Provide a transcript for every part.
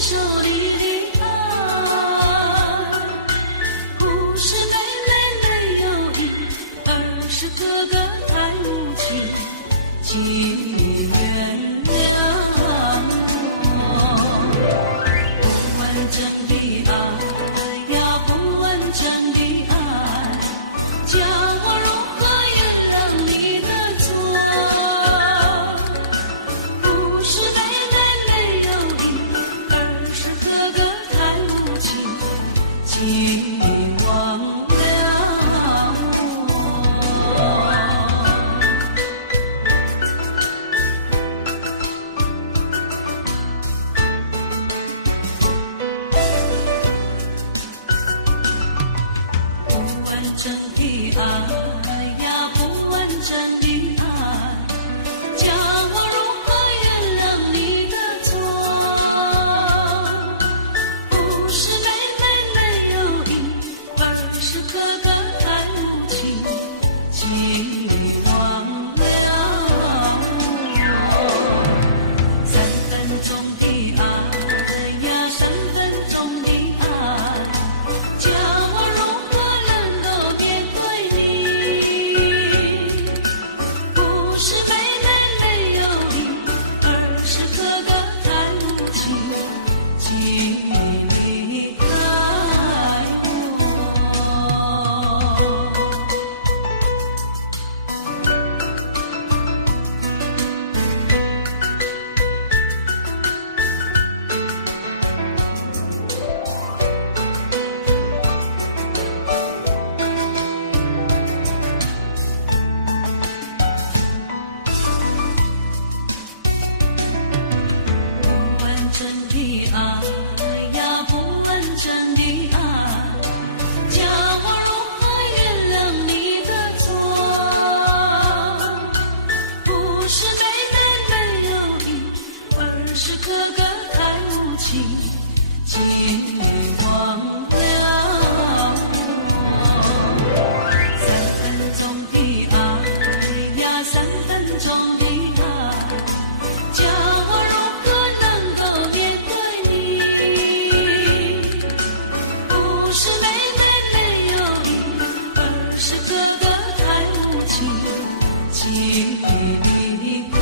手里的爱，不是每每有一，而是个个太无情，请原谅我。不完整的爱呀，不完整的爱，叫我如何原谅你的错？不是每每有一，而是个个太无情，请忘了我。不完整的爱呀，不完整的爱，叫我如何原谅你的错？不是每每有一，而是个个太无情，请忘了我。3分钟的爱呀，3分钟的爱，叫我如何能够面对你？不是每每有一，而是个个太无情，请离开我。不完整的爱呀，不完整的爱，叫我如何原谅你的错？不是每每有一，而是个个太无情，请忘了我。3分钟的爱呀，3分钟的爱，叫我如何能够面对你？不是每每有一，而是个个太无情，请离开我。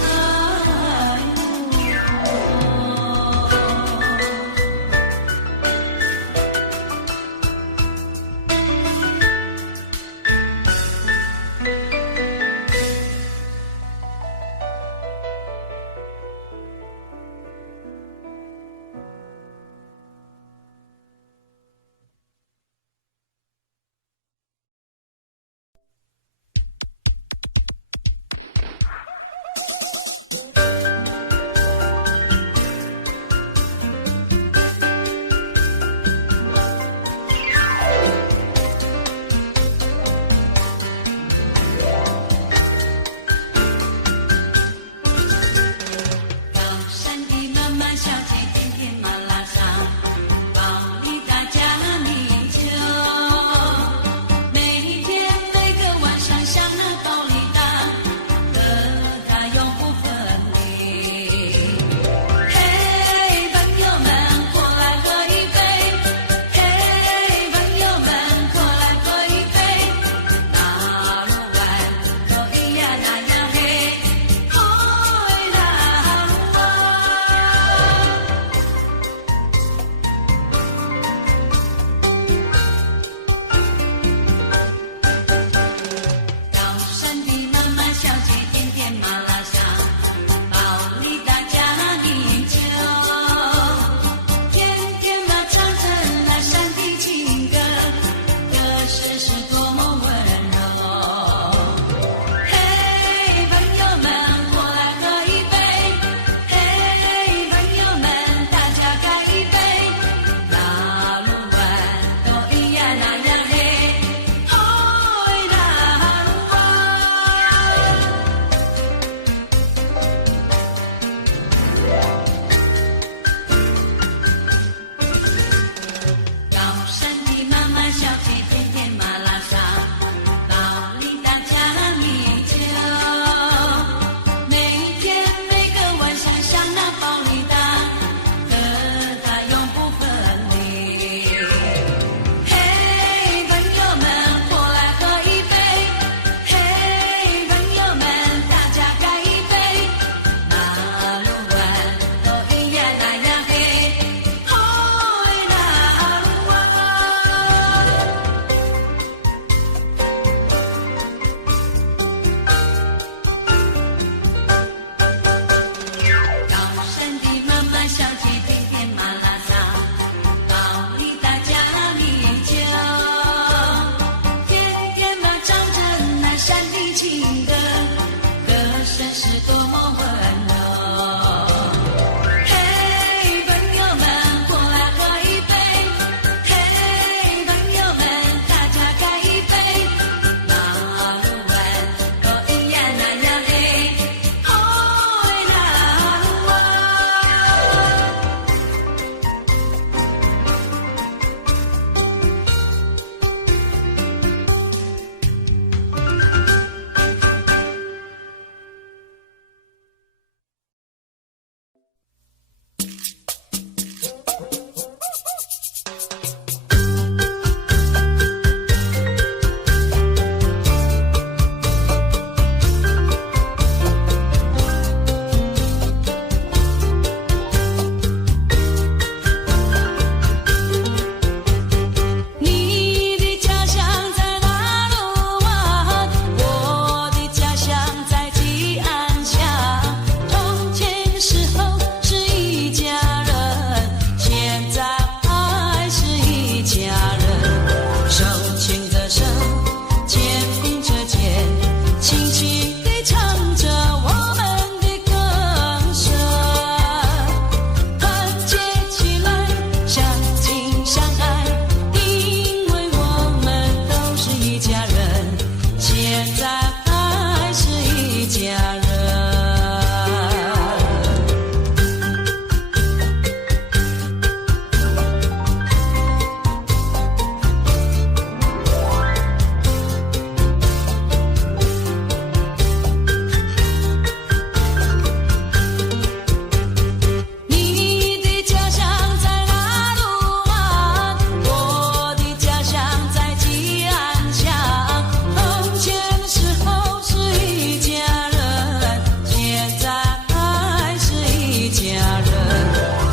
家人，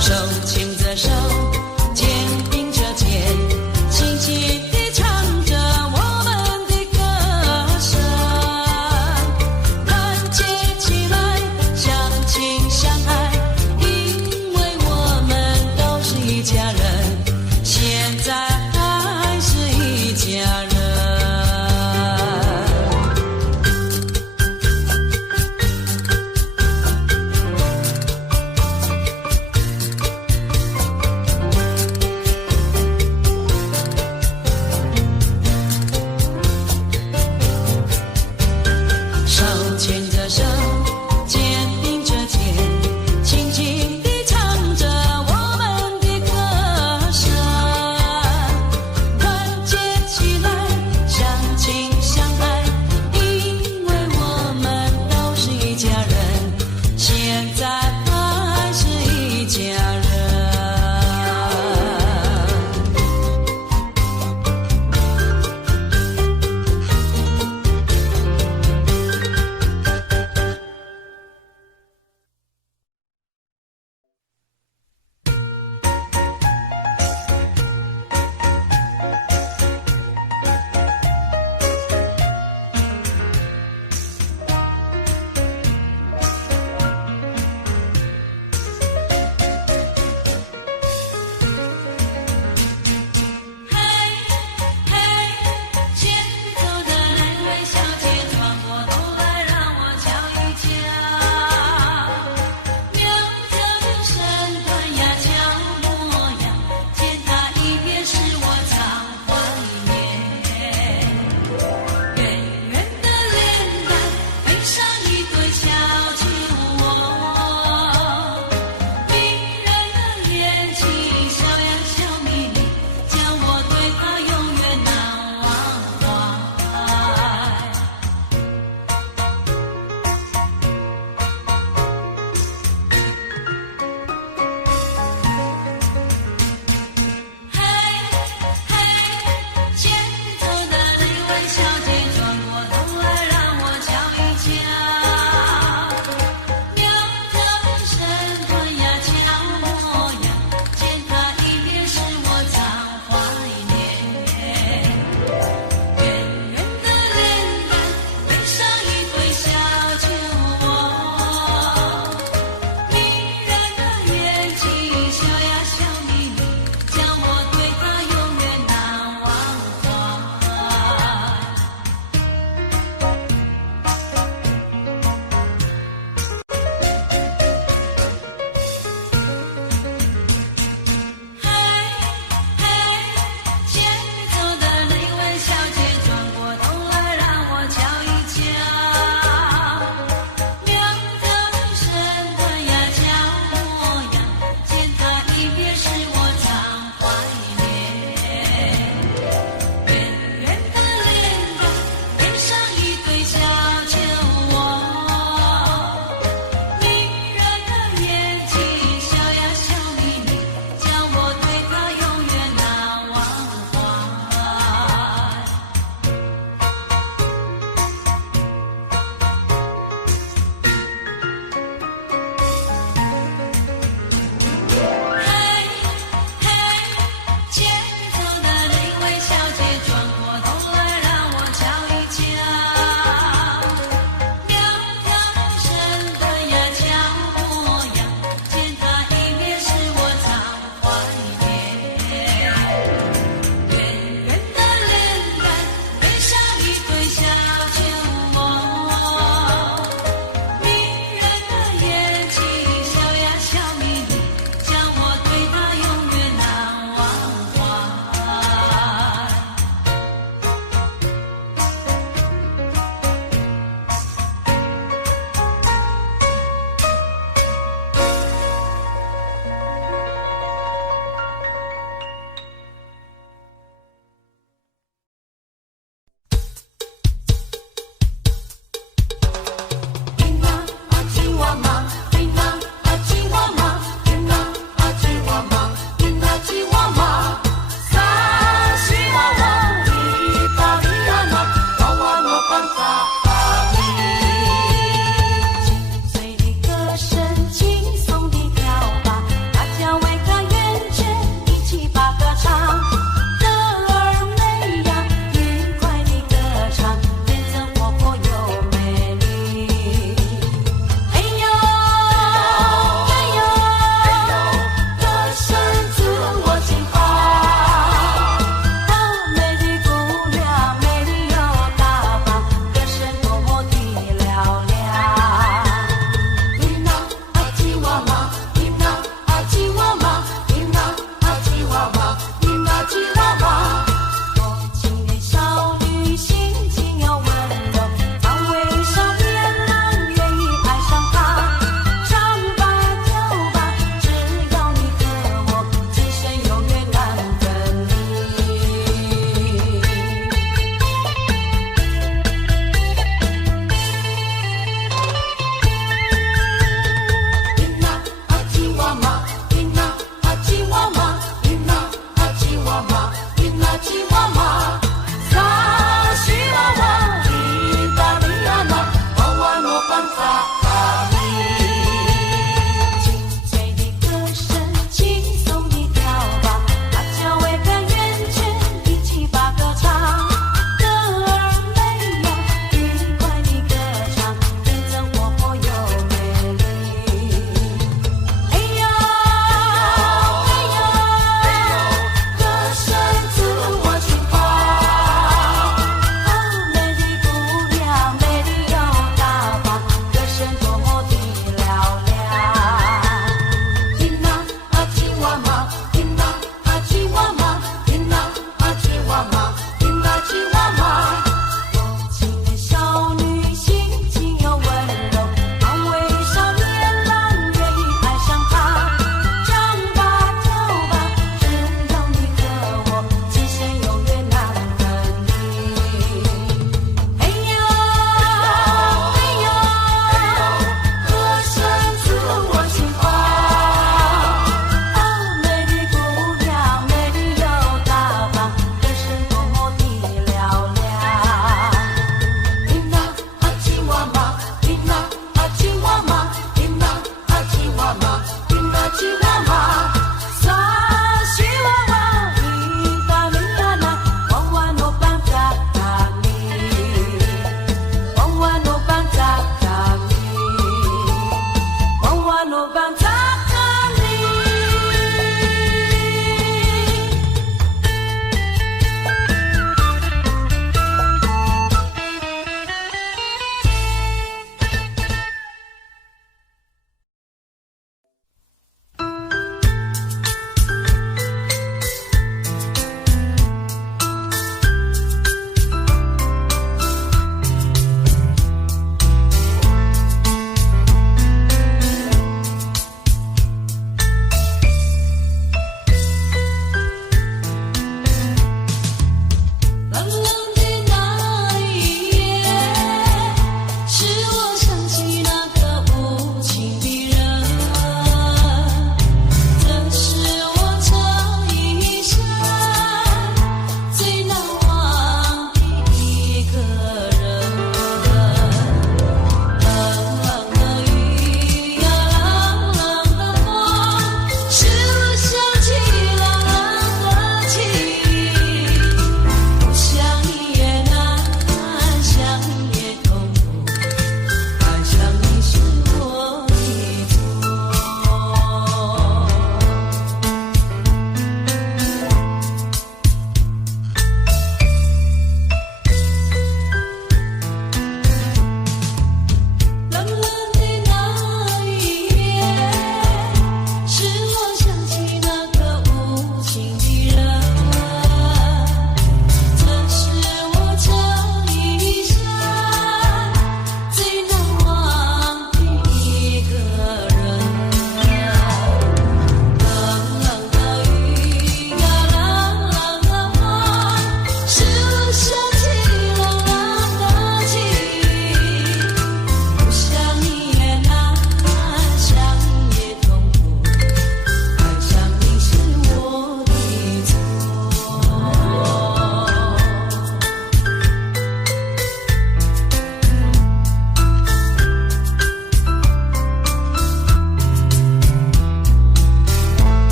手牵着手，肩并着肩，轻轻地唱着我们的歌声，团结起来，相亲相爱，因为我们都是一家人，现在还是一家人。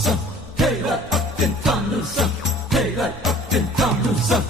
上，嘿来电趟路上，嘿来电趟路上。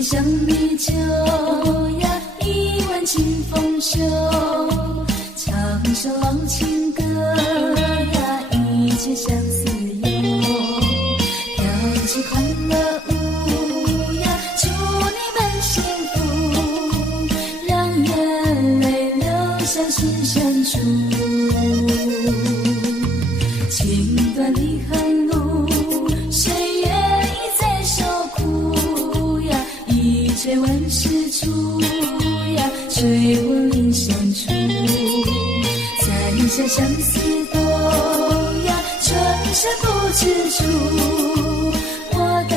想你就呀，一碗清风秀，唱首老情歌呀，一切相思忧，跳起快乐舞呀，祝你们幸福，让眼泪流向心深处。情断离恨路，谁愿意再受苦呀？一醉万事出呀，追魂铃相处。再下相思豆呀，春山不知处。我的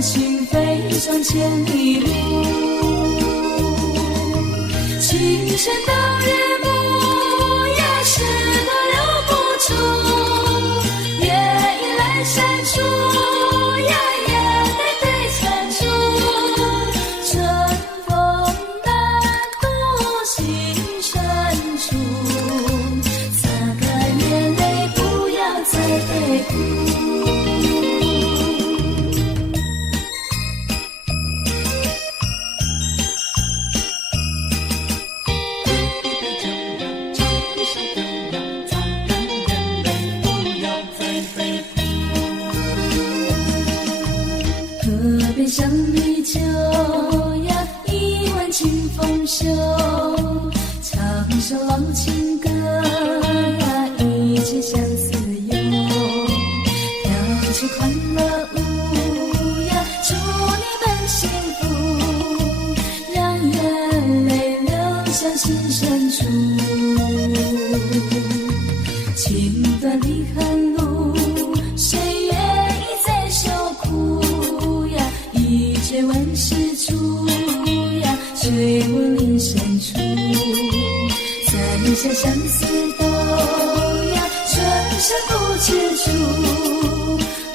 心飞转千里路，清晨到日暮呀，事都留不住。夜已阑珊处呀，也得对残处。春风难渡心深处，擦干眼泪，不要再悲哭。上米酒呀，一碗清风秀，唱首老情歌呀，一切相思忧，跳起快乐舞呀，祝你们幸福，让眼泪流向心深处。情断离恨路，谁愿意再受苦呀？一切万事出呀，随我灵深处。攒下相思豆呀，春生不知处。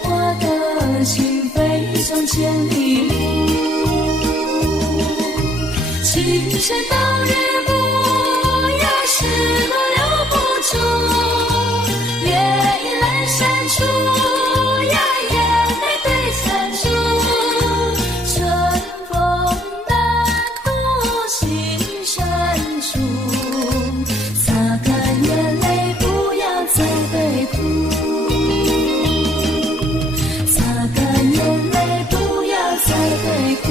我的情非从千里路，情深到日暮呀，是我留不住。处呀，眼泪对残烛，春风难渡心深处，擦干眼泪，不要再悲哭，擦干眼泪，不要再悲哭。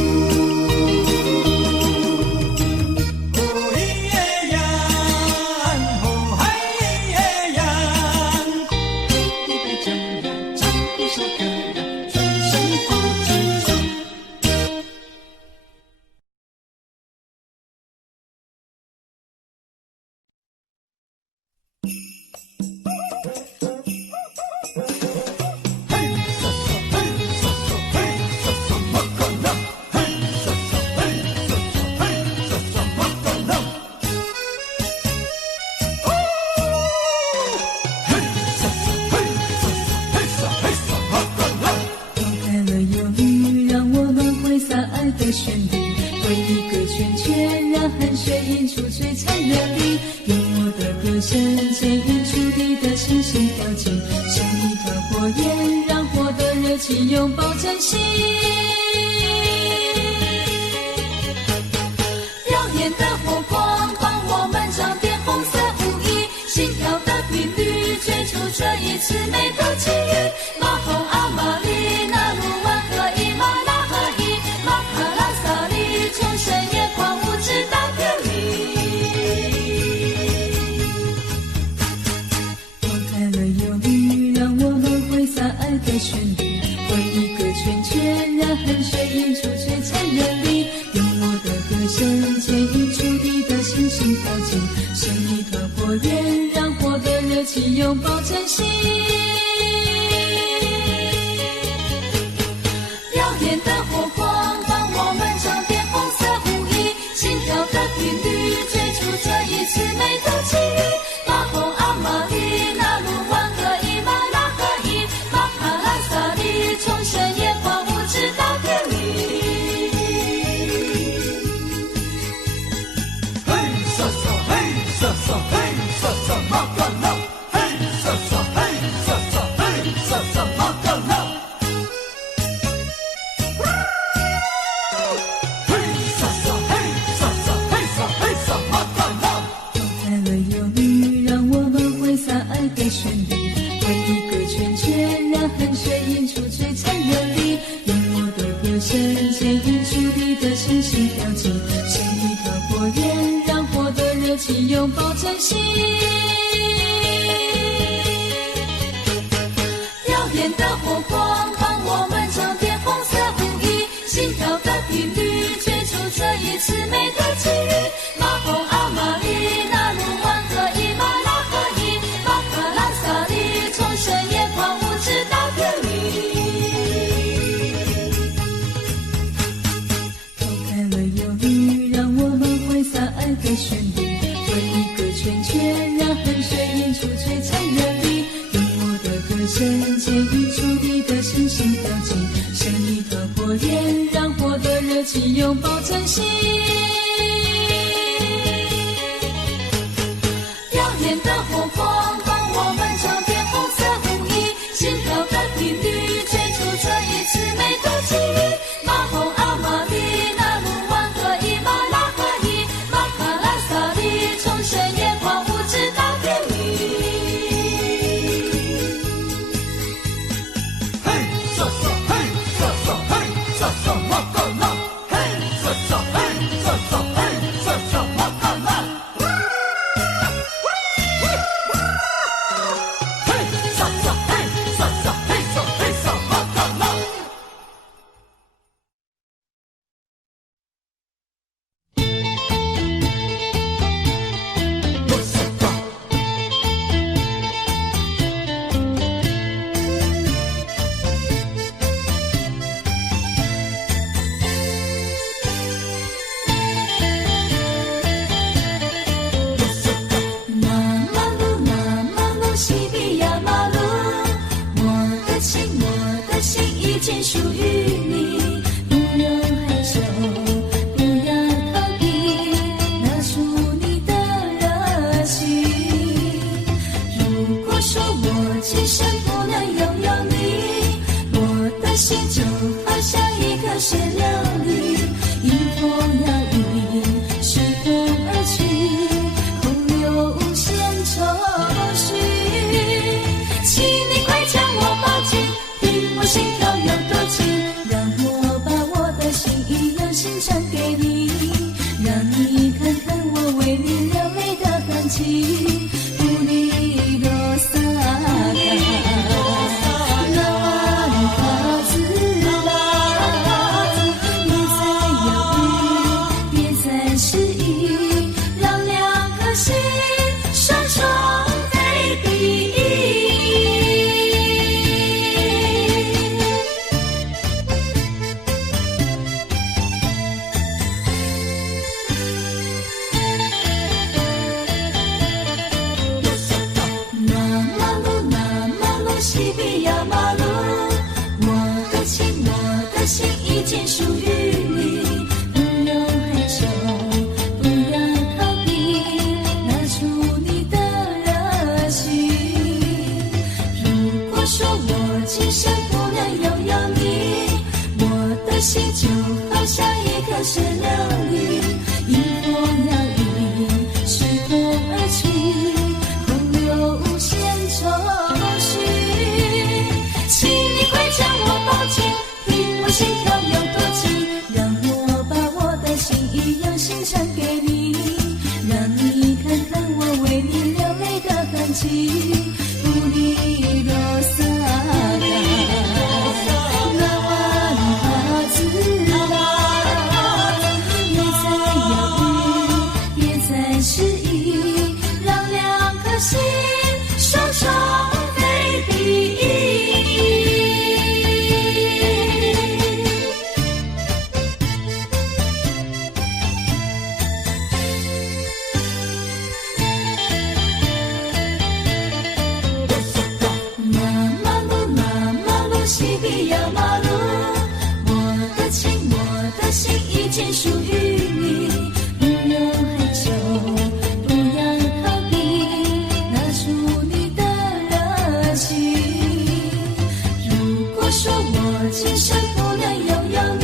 的旋律，为一个圈圈，让汗水映出璀璨热力。用我的歌声牵引出你的星星跳进，像一团火焰，让火的热情拥抱真心。耀眼的火光帮我们装点红色舞衣，心跳的频率追逐这一次美的际遇。马红阿玛丽那鲁湾和伊玛拉合一，马卡拉萨里众生眼光无知大天里。拨开了忧虑，让我们挥洒爱的旋律，为一个圈圈，让汗水映出璀璨热力。用我的歌声牵引出你的星星跳进，像一团火焰，让火的热情拥抱真心。耀眼的火光帮我们装点红色舞衣，心跳的频率追逐这一次美的际遇。马红阿玛丽那鲁湾和伊玛拉合一，马卡拉萨里众生眼光无知大天里。嘿沙沙嘿沙沙嘿沙沙马卡拉，嘿沙沙嘿沙沙嘿沙沙马卡拉。的旋律，为一个圈圈，让汗水映出璀璨热力。用我的歌声牵引出你的星星跳进，像一团火焰，让火的热情拥抱真心。耀眼的火光帮我们装点红色舞衣，心跳的频率追逐这一次美的际遇。马红阿玛丽那鲁湾和伊玛拉合一，马卡拉萨里众生眼光无知大天里。拨开了忧虑，让我们挥洒爱的旋律，为一个圈圈，让汗水映出璀璨热力。用我的歌声牵引出你的星星跳进，像一团火焰，让火的热情拥抱真心。耀眼的火光帮我们装点红色舞衣，心跳的频率追逐这一次美的际遇。马红阿玛丽那鲁湾和伊玛拉合一，马卡拉萨经属于你，不用害羞，不要逃避，拿出你的热情。如果说我今生不能拥有你，我的心就好像一颗雪琉璃，迎风摇曳，随风而去，空有无限愁绪。请你快将我抱紧，听我心跳有多急，让我把我的心意用心传给你，让你看看我为你流泪的痕迹，不离落洒心就好像一颗雪琉璃，迎风摇曳，随风而去，空有无限愁绪。请你快将我抱紧，听我心跳有多急，让我把我的心意用心传给你，让你看看我为你流泪的痕迹，不离落洒属于你，不用害羞，不要逃避，拿出你的热情。如果说我今生不能拥有你，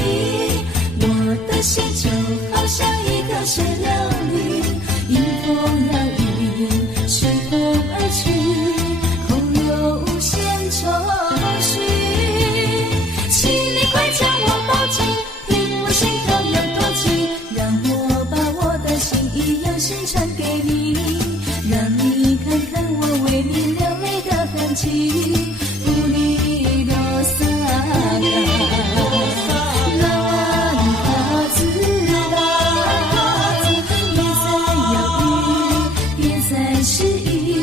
我的心就好像一颗雪琉璃，迎风摇曳，随风而去，空有无限愁绪。请你快将我抱紧，听我心跳有多急，让我把我的心意用心传给你，让你看看我为你流泪的痕迹，不离落洒别再迟疑，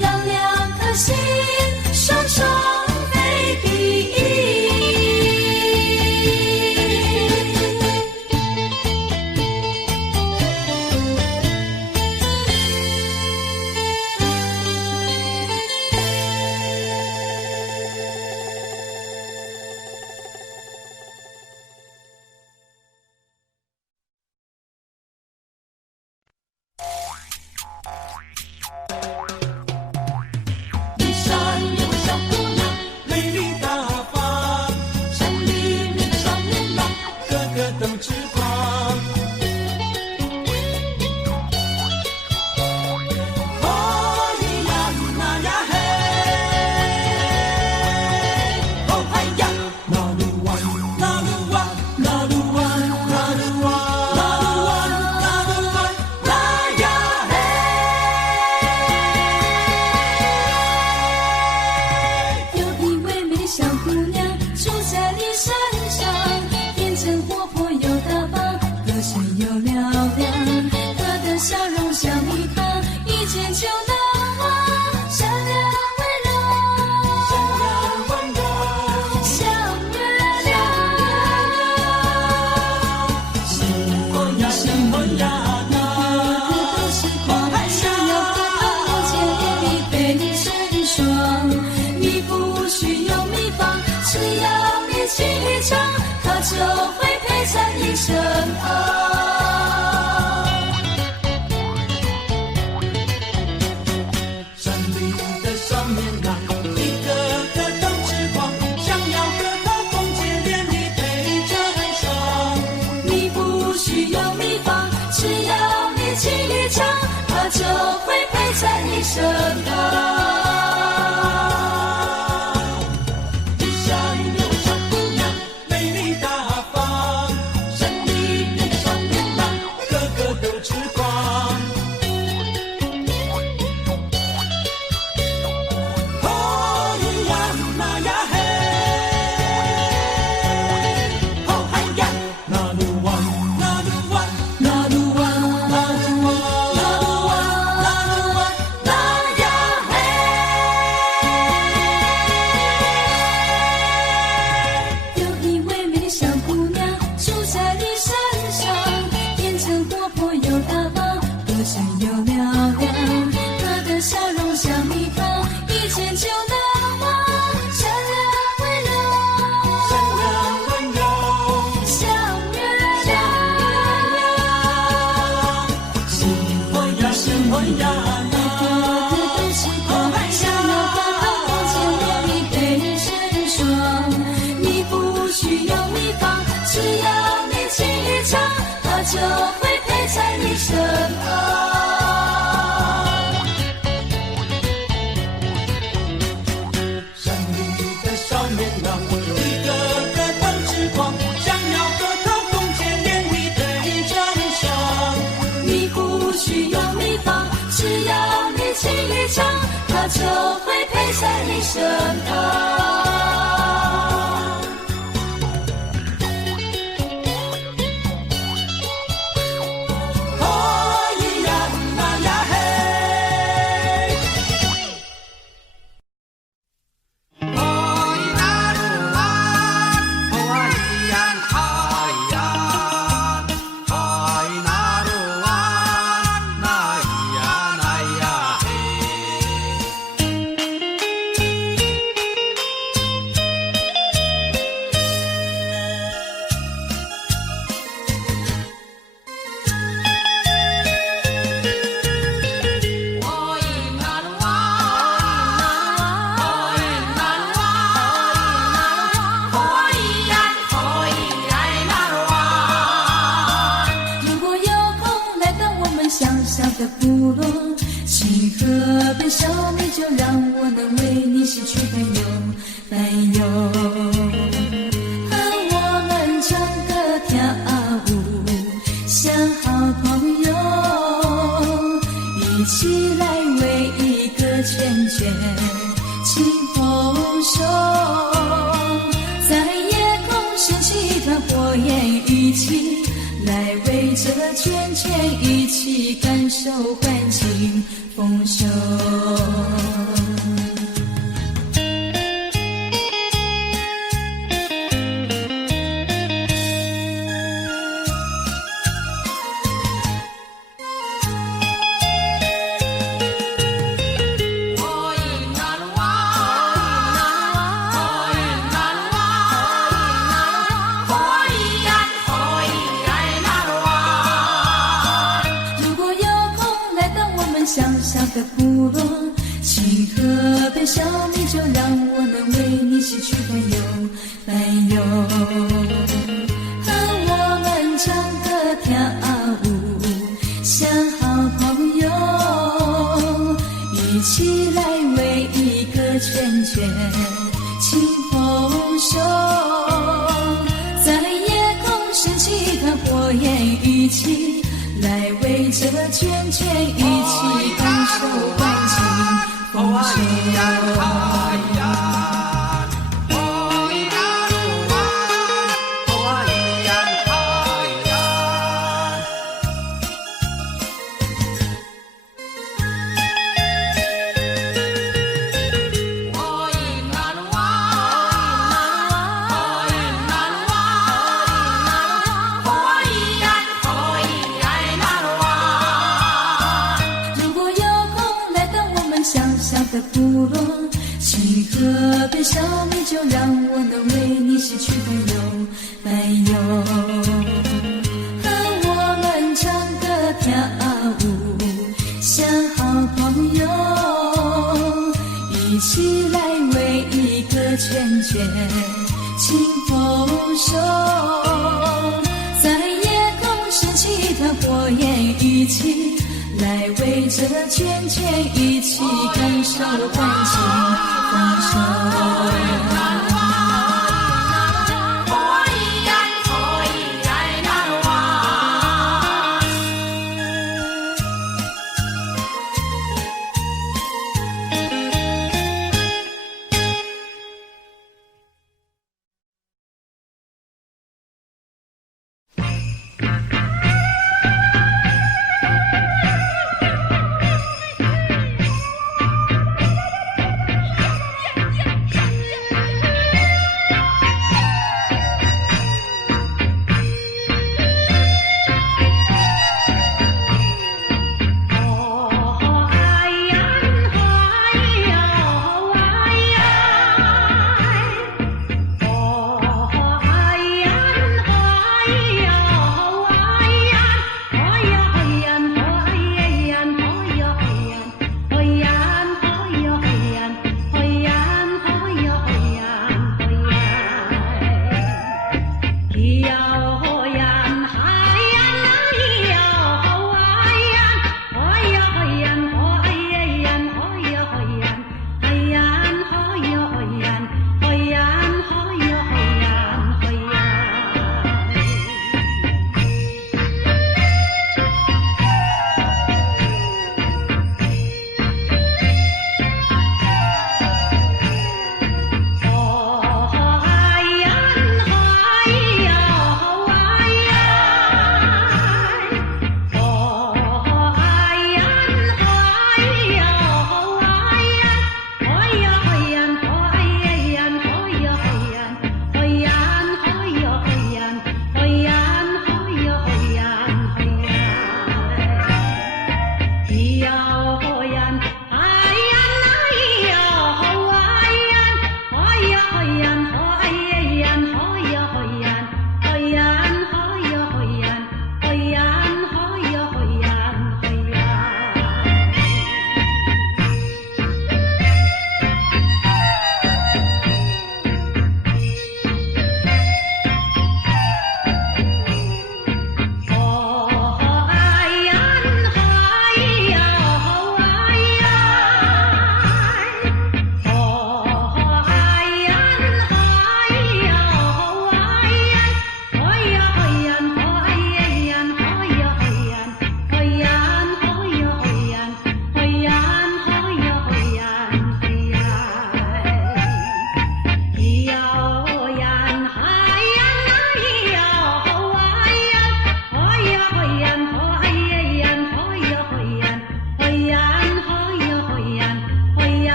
让两颗心双双飞抵。就会陪在你身旁。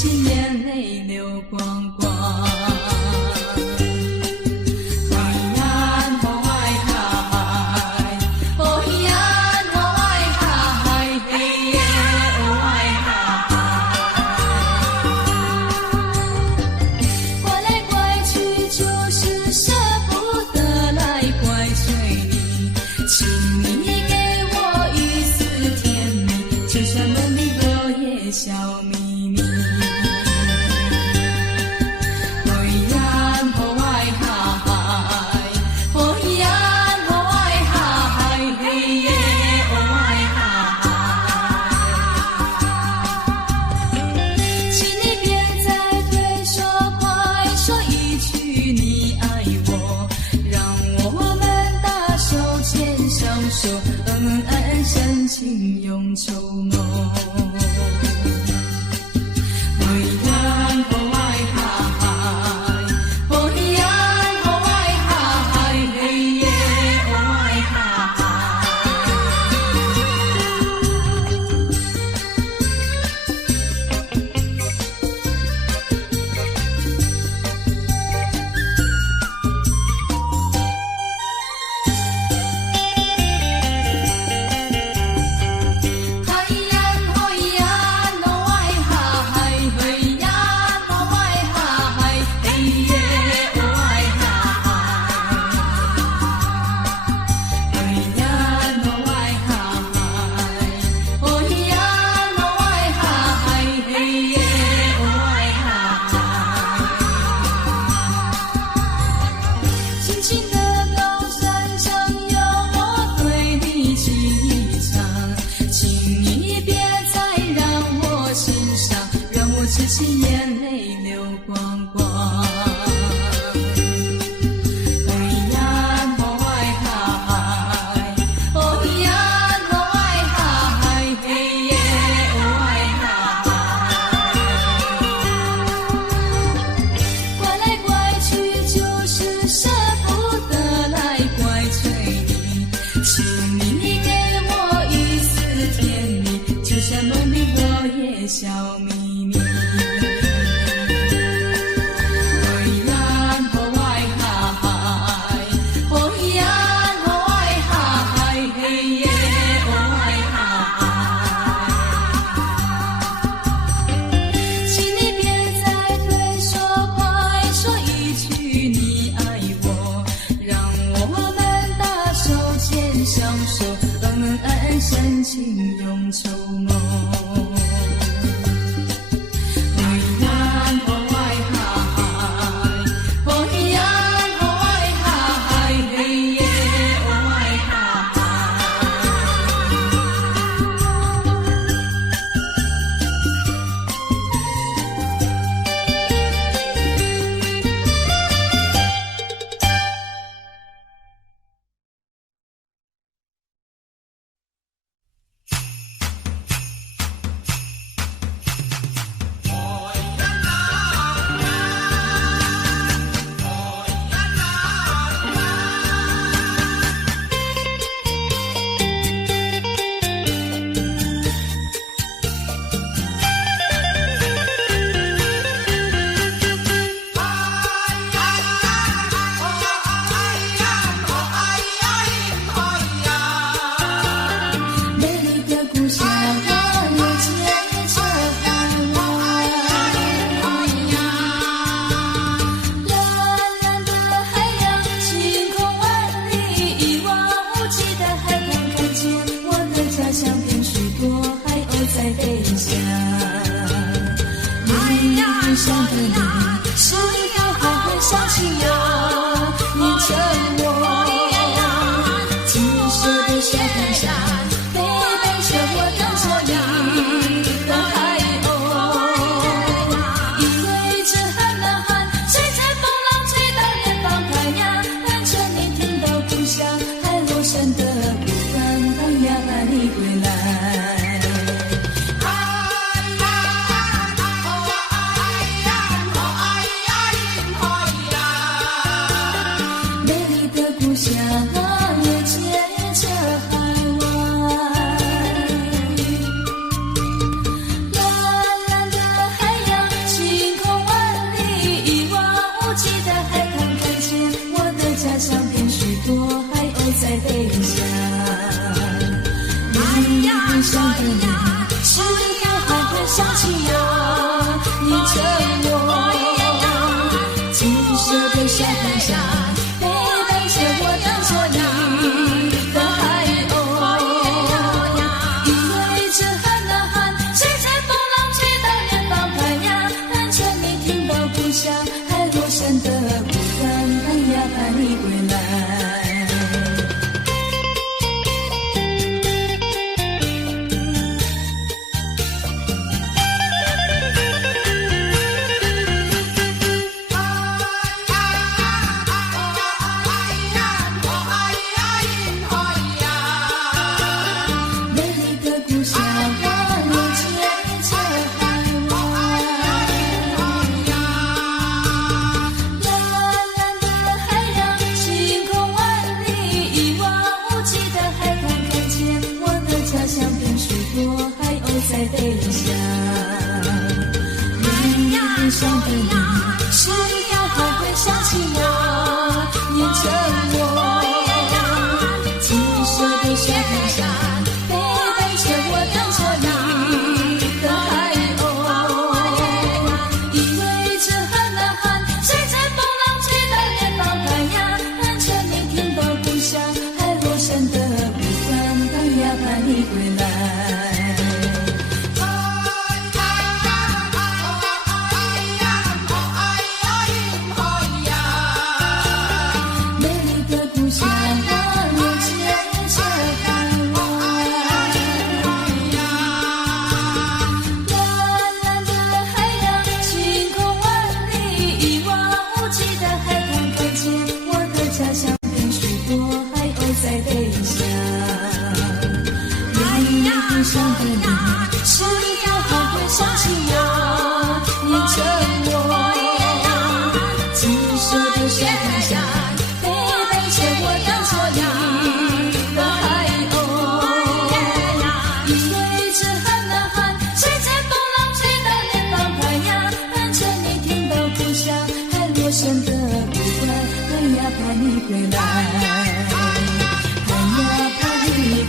起眼泪流光光。小秘密，哦呀，哦哎哈嗨，哦呀，哦哎哈嗨，嘿耶，哦哎哈嗨，请你别再退缩，快说一句你爱我，让我们大手牵上手，恩爱深情永绸缪。只起眼泪流光光。哦呀，哦哎哈嗨，哦呀，哦哎哈嗨，嘿耶，哦哎哈嗨。怪来怪去就是舍不得来怪罪你，请你给我一丝甜蜜，就像梦里落叶小秘密。深情永绸缪。在地下。你回想的你，是否还会想起呀？你着我金色的小飞侠，背带着我等着你的海鸥。因为这喊啊喊，谁在风浪吹到远方拍呀？但却没听到故乡海螺声的呼唤，盼呀盼你归来。在地下，你回想的你，是否还会想起我？念着我金色的小飞侠，背带着我等着你的海鸥。因为这喊啊喊，谁在风浪吹到远方拍呀？但却没听到故乡海螺声的呼唤，盼呀盼你归来。在地下，你回想的你，是否还会想起我？念着我金色的小飞侠，背带着我等着你的海鸥。因为这喊啊喊，谁在风浪吹到远方拍呀？但却没听到故乡海螺声的呼唤，盼呀盼你归来。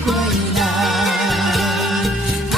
归来，盼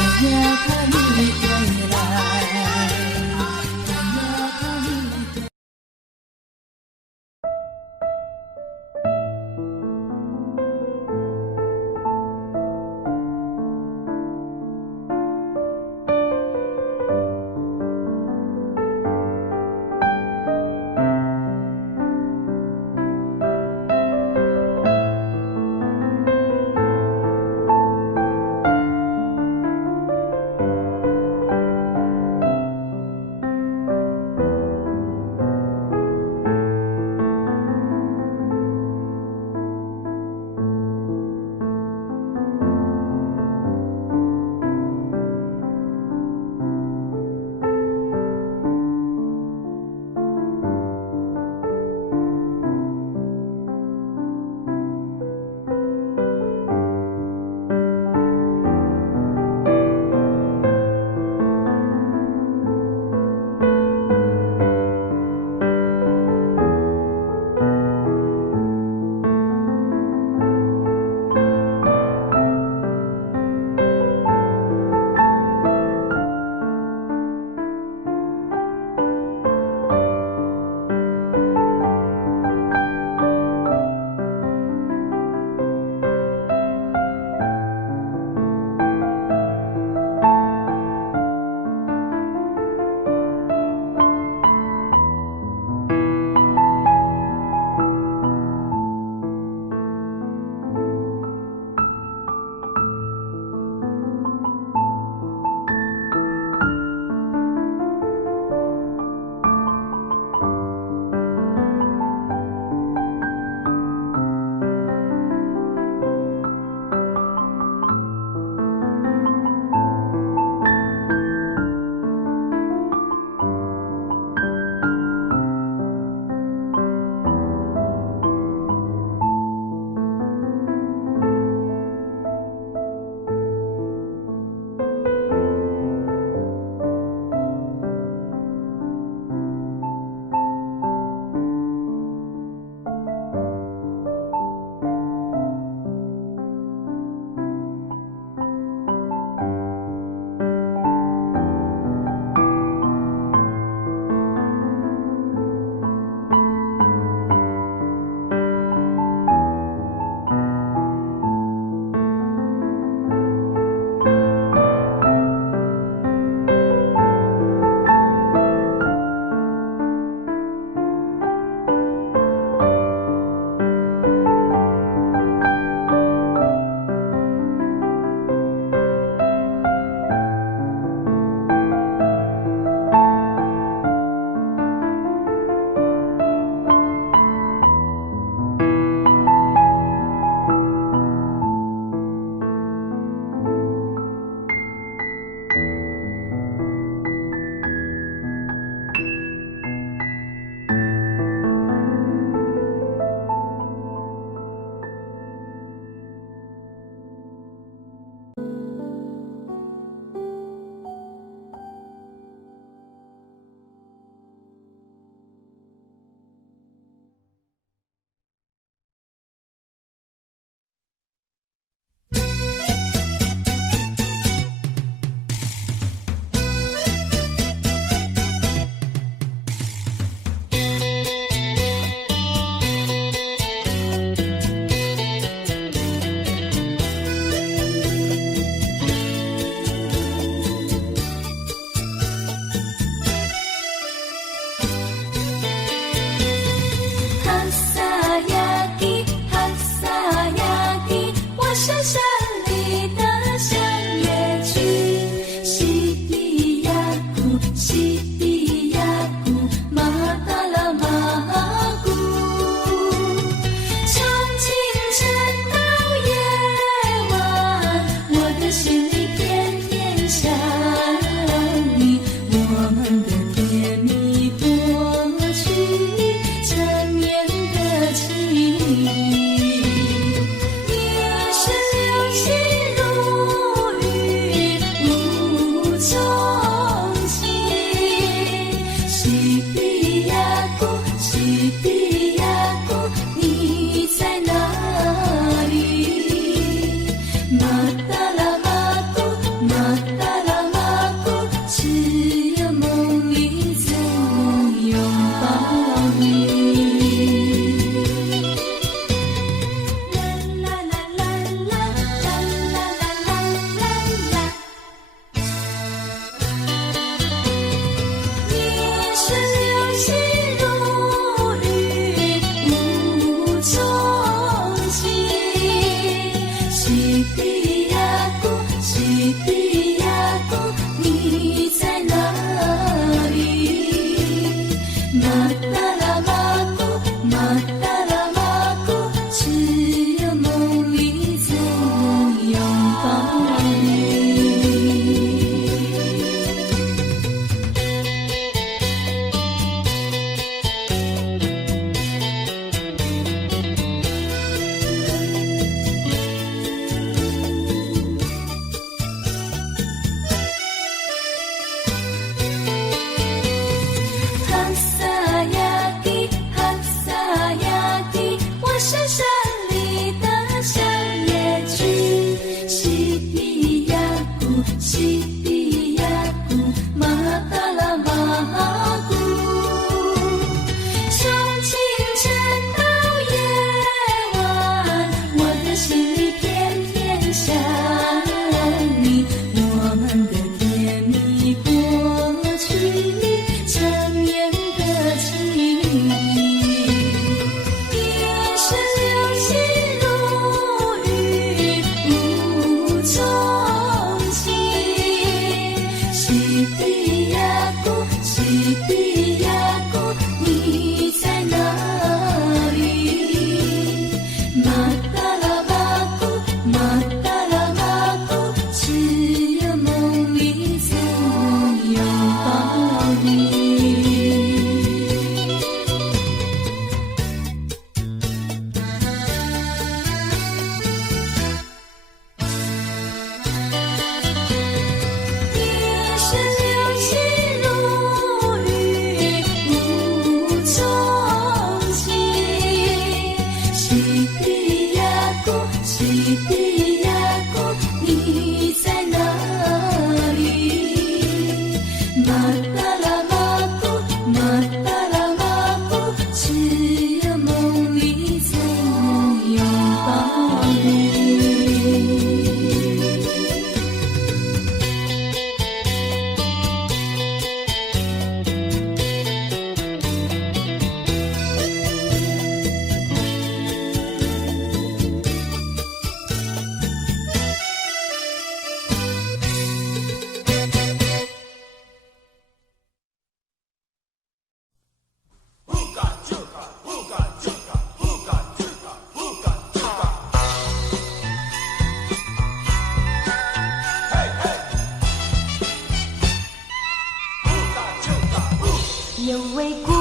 有位姑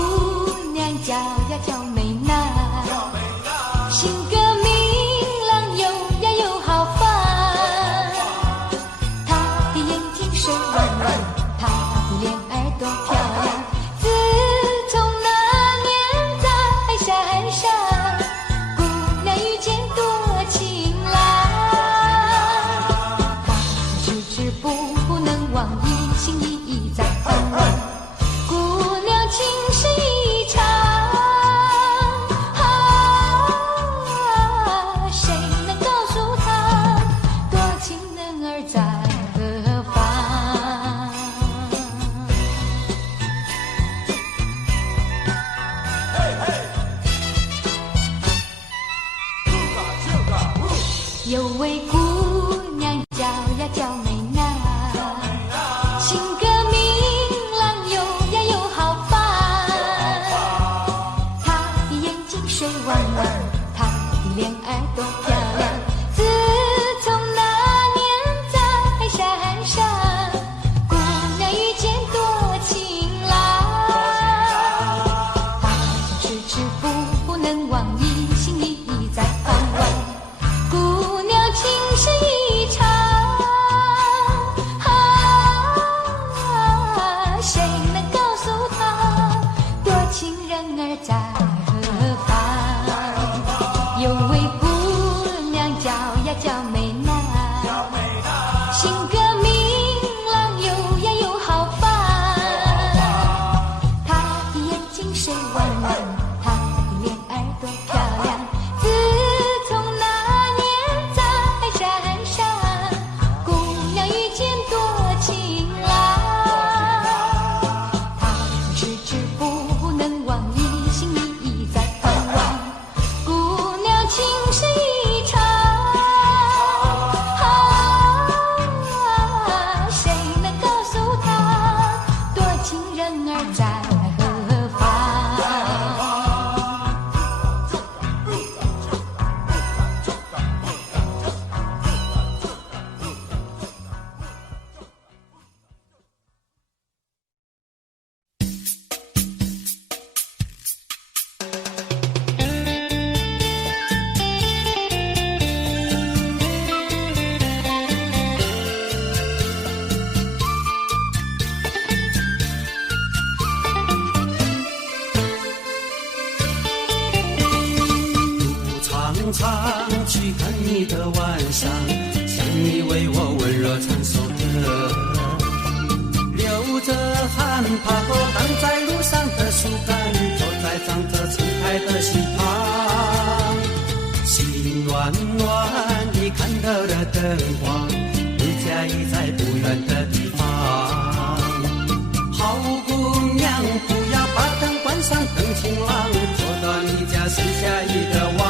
娘叫呀叫美娜，性格明朗优雅又豪放，她的眼睛水汪汪，她的脸儿多漂亮。自从那年在山上，姑娘遇见多情郎，她迟迟不能忘，一心一意在盼望。姑娘情深姑娘叫呀叫美娜，性格明朗有呀有好法。她的眼睛水汪汪，她的脸儿多漂亮。自从那年在山上，姑娘遇见多情郎。她像是只不能忘忆，心里一再盼望。姑娘情深意长，谁能告诉她多情人儿在何方？有位姑娘叫呀叫美娜，性格明朗有呀有好法。她的眼睛水汪汪，她的脸儿多漂亮。自从那年在山上，姑娘遇见多情郎。她像是只不能忘忆，心里一再盼望。姑娘情深意长，谁能告诉她多情人儿在何方？路常常去看你的晚上，想你为我温柔唱首歌，流着汗爬过挡在路上的树干，坐在长着青苔的溪旁，心暖暖你看到了灯光，你家已在不远的地方。好姑娘不要把灯关上，等情郎坐到你家剩下一个碗，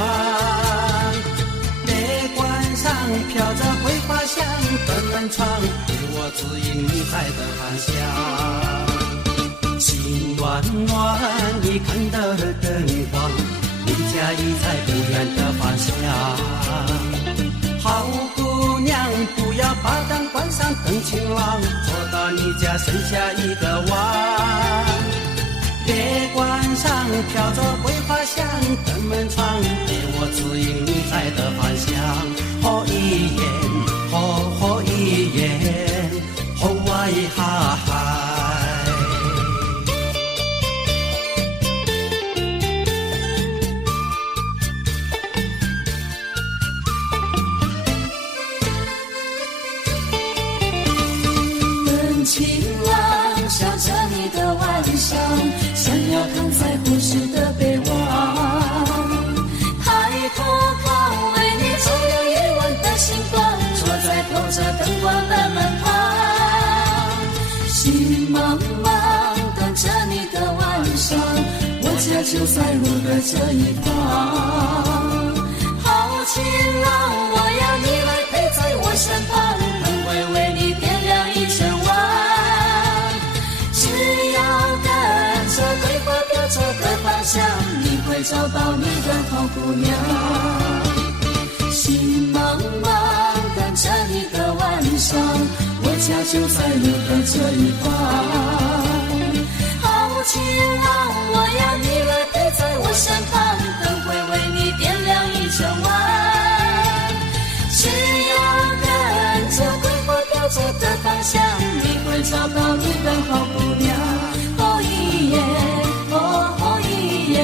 别关上飘着桂花香的门窗，给我指引你在的方向。心暖暖你看到了灯光，你家已在不远的方向。好姑娘不要把灯关上，等情郎坐到你家剩下一个碗，别关上飘着桂花香的门窗，给我指引你在的方向。好一眼好一眼好哇一哈嗨，情郎笑着你的晚上，想要躺在故事的北望，抬头看为你照亮夜晚的星光，坐在透着灯光的门旁，心茫茫等着你的晚上，我家就在路的这一方。好情郎，我要你来陪在我身旁，灯会为你点亮一整晚。只要跟着桂花飘走的方向，你会找到你的好姑娘。心茫茫等着你的晚上，我家就在路的这一方。好情郎，我要你来陪在我身旁，灯会为你点亮一整晚。只要跟着桂花飘走的方向，你会找到你的好姑娘。哦一耶，哦一耶，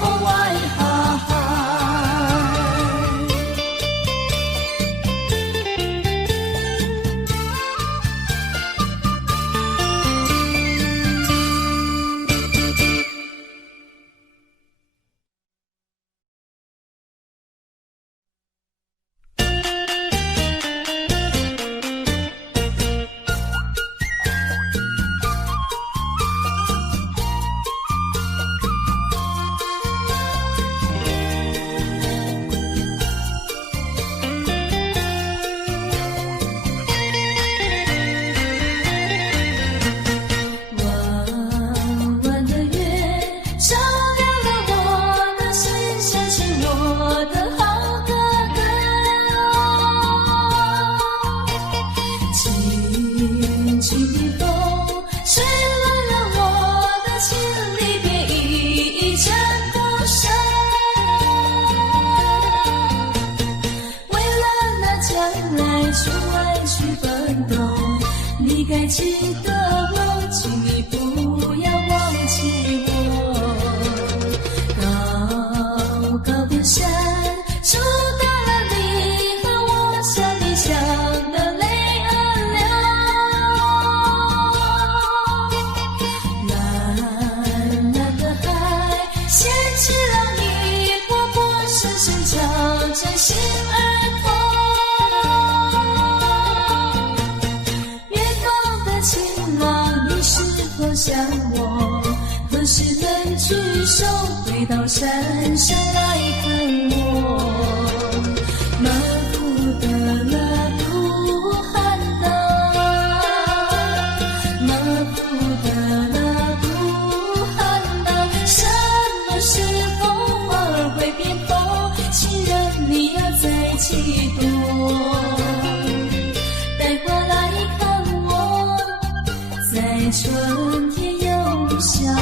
哦哇一哈哈。来出外去奋斗，你该记得我，请你不要忘记我。高高的山阻挡了你和我向你讲的泪儿流，蓝蓝的海掀起浪一波波，深深敲着心儿痛。月光的晴朗，你是否想我？何时能举手回到山上来看我？马布的那布汗呐，马布的那布汗呐，什么时候花儿会变红？情人你要再几多？带花来看我，在春天又相逢。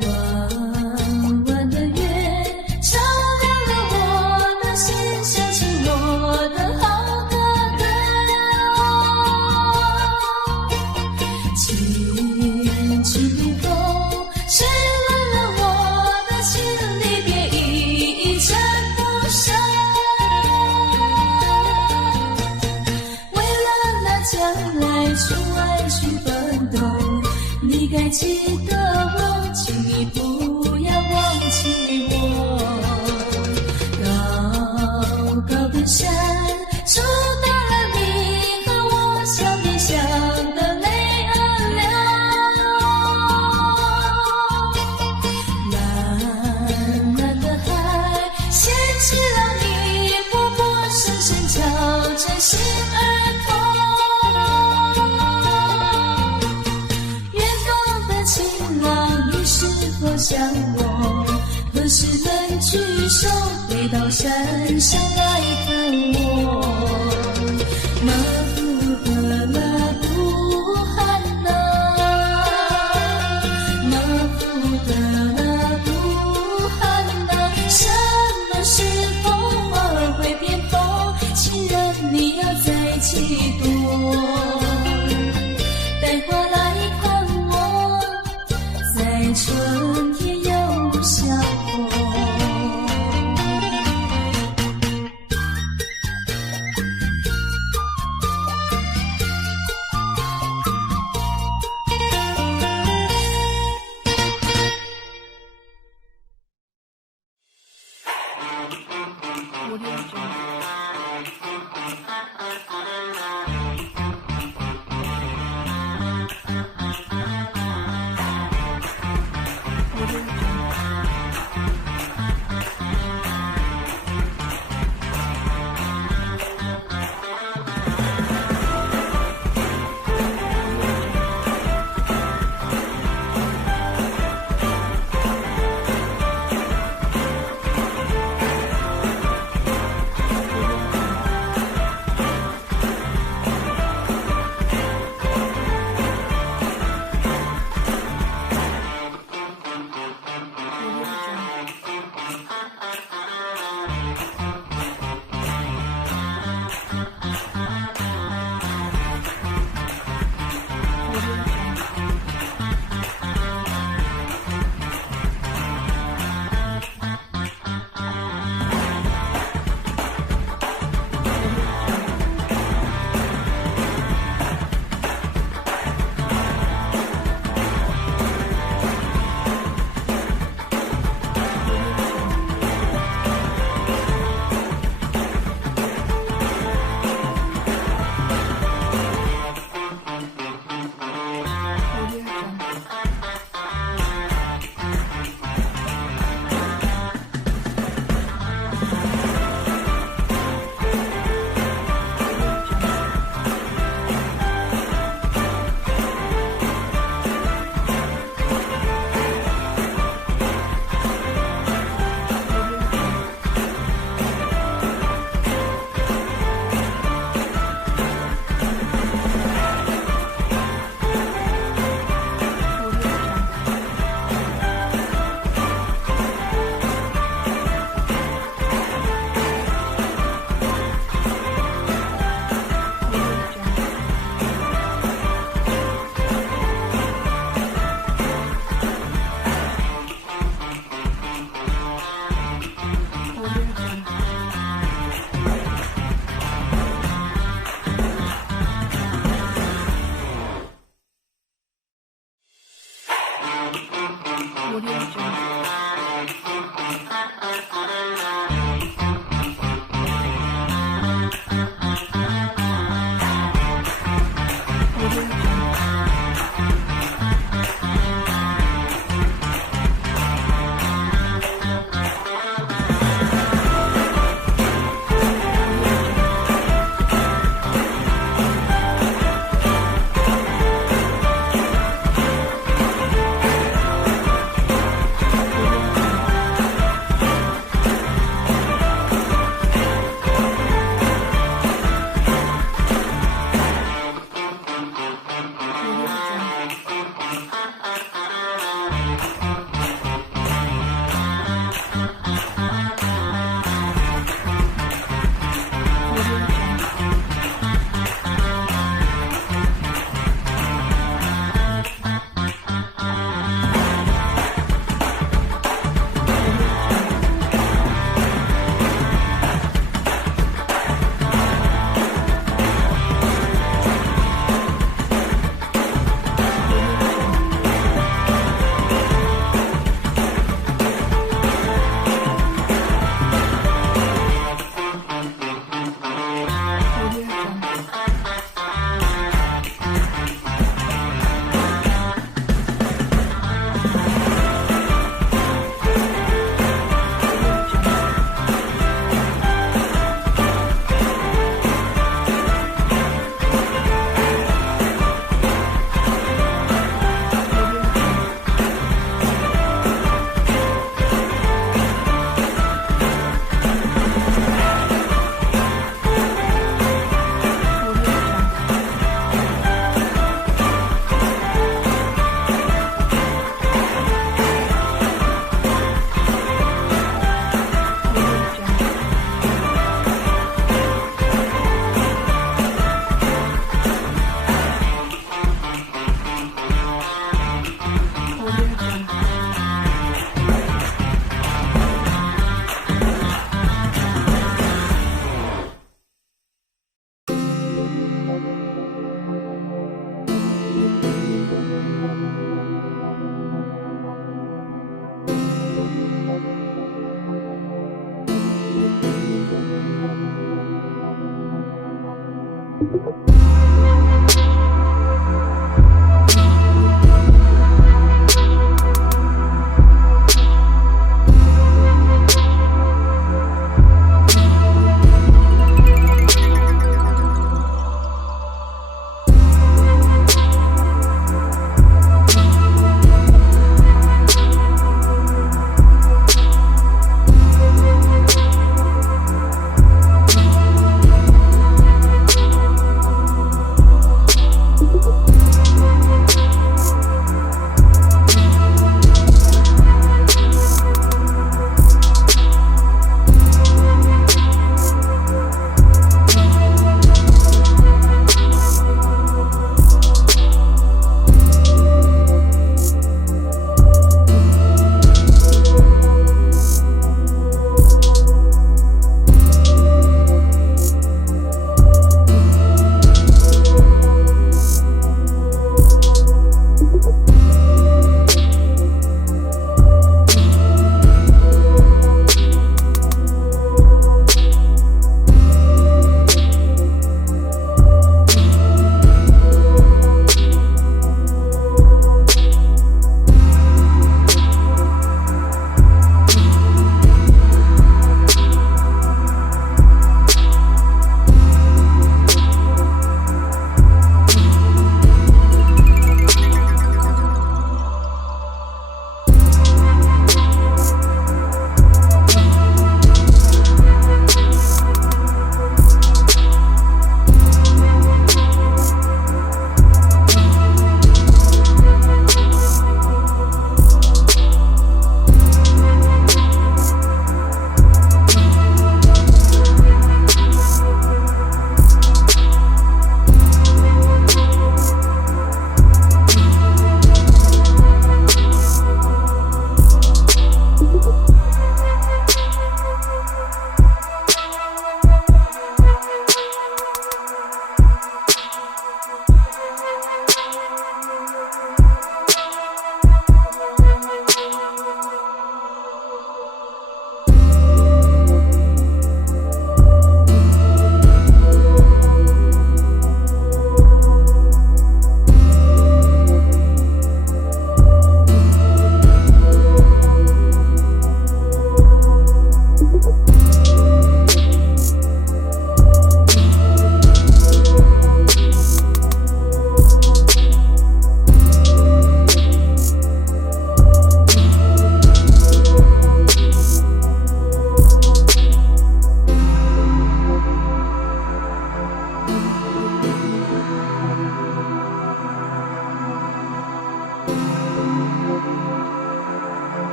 弯弯的月照亮了我的心，想起我的好哥哥。轻轻的风吹乱了我的心，离别一阵不舍。为了那将来出外去奋斗，你该记得我，请你不要忘记我。高高的山阻挡了你和我向你想的泪儿流，蓝蓝的海掀起浪一波波，深深敲着心儿痛。月光的晴朗，你是否想我？何时能举手回到山上来看我？马布的那布汗呐，马布的那布汗呐，什么时候花儿会变红？情人你要再几多？带花来看我，在春天又相逢。我的